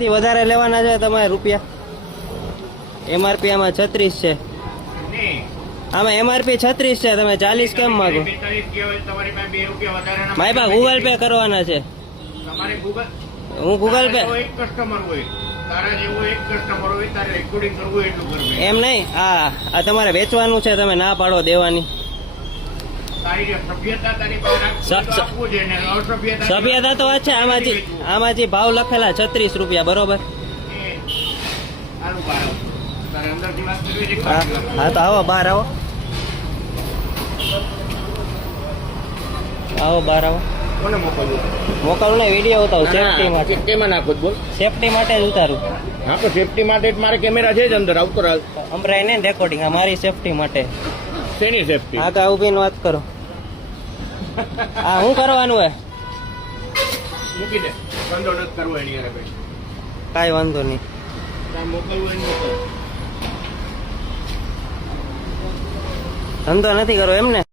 વધારે લેવાના છે તમારે રૂપિયા? એમઆરપી આમાં 36 છે. આમાં એમઆરપી 36 છે, તમે 40 કેમ માંગો? મારી પાસે ગૂગલ પે કરવાના છે. હું ગૂગલ પે એમ નહીં, આ તમારે વેચવાનું છે, તમે ના પાડો દેવાની. સભ્યતા તો છે આમાં જે ભાવ લખેલા 36 રૂપિયા બરોબર. હા તો આવો બહાર આવો, બહાર આવો. મોકલું ને વિડીયો ઉતારું સેફટી માટે. કેમાં નાખો બોલ? સેફટી માટે જ ઉતારું. હા તો સેફટી માટે મારે કેમેરા છે જ અંદર આવતો રાલ. અમરાય ને રેકોર્ડિંગ મારી સેફટી માટે. શેની સેફટી? હા તો ઉભીને વાત કરો. હા શું કરવાનું હે? મૂકી દે, ધંધો નથી કરવો એની યાર ભાઈ. કાંઈ વાંધો નહીં. મોકલવું એની મોકલ. ધંધો નથી કરવો એમ ને?